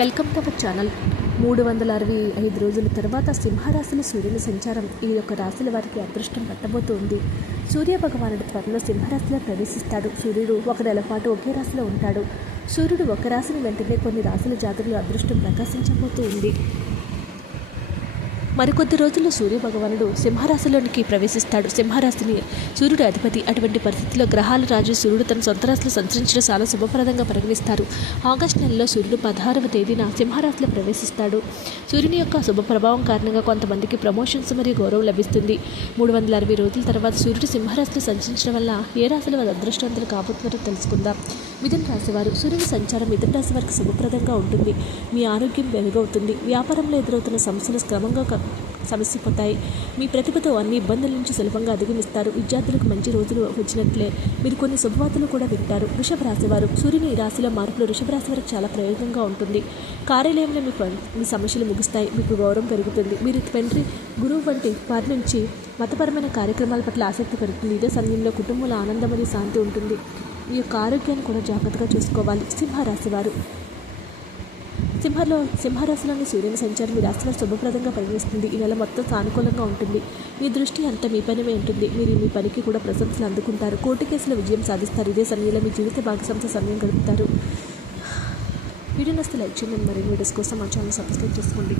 Welcome to our channel. మూడు వందల అరవై ఐదు రోజుల తర్వాత సింహరాశిలో సూర్యుని సంచారం ఈ యొక్క రాశుల వారికి అదృష్టం పట్టబోతోంది సూర్య భగవానుడు త్వరలో సింహరాశిలో ప్రవేశిస్తాడు. సూర్యుడు ఒక నెల పాటు ఒకే రాశిలో ఉంటాడు. సూర్యుడు ఒక రాశిని వెంటనే కొన్ని రాశుల జాతకులు అదృష్టం ప్రకాశించబోతూ ఉంది మరికొద్ది రోజుల్లో సూర్య భగవానుడు సింహరాశిలోనికి ప్రవేశిస్తాడు. సింహరాశిని సూర్యుడు అధిపతి. అటువంటి పరిస్థితిలో గ్రహాల రాజు సూర్యుడు తన సొంత రాశిలో సంచరించడం చాలా శుభప్రదంగా పరిగణిస్తారు. ఆగస్టు నెలలో సూర్యుడు పదహారవ తేదీన సింహరాశిలో ప్రవేశిస్తాడు. సూర్యుని యొక్క శుభ ప్రభావం కారణంగా కొంతమందికి ప్రమోషన్స్ మరియు గౌరవం లభిస్తుంది. మూడు వందల అరవై రోజుల తర్వాత సూర్యుడు సింహరాశిలో సంచరించడం వల్ల ఏ రాశిలో వారు అదృష్టవంతులు కాబోతున్నారో తెలుసుకుందాం. మిథున రాశి వారు సూర్యుని సంచారం మిథున రాశి వారికి శుభప్రదంగా ఉంటుంది. మీ ఆరోగ్యం మెరుగవుతుంది. వ్యాపారంలో ఎదురవుతున్న సమస్యలు క్రమంగా సమస్యపోతాయి. మీ ప్రతిభతో అన్ని ఇబ్బందుల నుంచి సులభంగా అధిగమిస్తారు. విద్యార్థులకు మంచి రోజులు వచ్చినట్లే. మీరు కొన్ని శుభవార్తలు కూడా వింటారు. వృషభ రాశివారు సూర్యుని ఈ రాశిలో మార్పులు వృషభ రాశి వారికి చాలా ప్రయోజనంగా ఉంటుంది. కార్యాలయంలో మీ మీ సమస్యలు ముగుస్తాయి. మీకు గౌరవం పెరుగుతుంది. మీరు తండ్రి గురువు వంటి వారి నుంచి మతపరమైన కార్యక్రమాల పట్ల ఆసక్తి పెరుగుతుంది. ఇదే సమయంలో కుటుంబంలో ఆనందం మరియు శాంతి ఉంటుంది. మీ యొక్క ఆరోగ్యాన్ని కూడా జాగ్రత్తగా చూసుకోవాలి. సింహరాశి వారు సింహలో సింహరాశిలోని సూర్యుని సంచారం మీ రాశిలో శుభప్రదంగా పరిగణిస్తుంది. ఈ నెల మొత్తం సానుకూలంగా ఉంటుంది. మీ దృష్టి అంతా మీ పనిమే ఉంటుంది. మీరు మీ పనికి కూడా ప్రశంసలు అందుకుంటారు. కోర్టు కేసులో విజయం సాధిస్తారు. ఇదే సమయంలో మీ జీవిత భాగస్వామితో సమయం గడుపుతారు. వీడియో నస్తే లైక్ చేయండి. మరిన్ని వీడియోస్ కోసం మా ఛానల్ సబ్స్క్రైబ్ చేసుకోండి.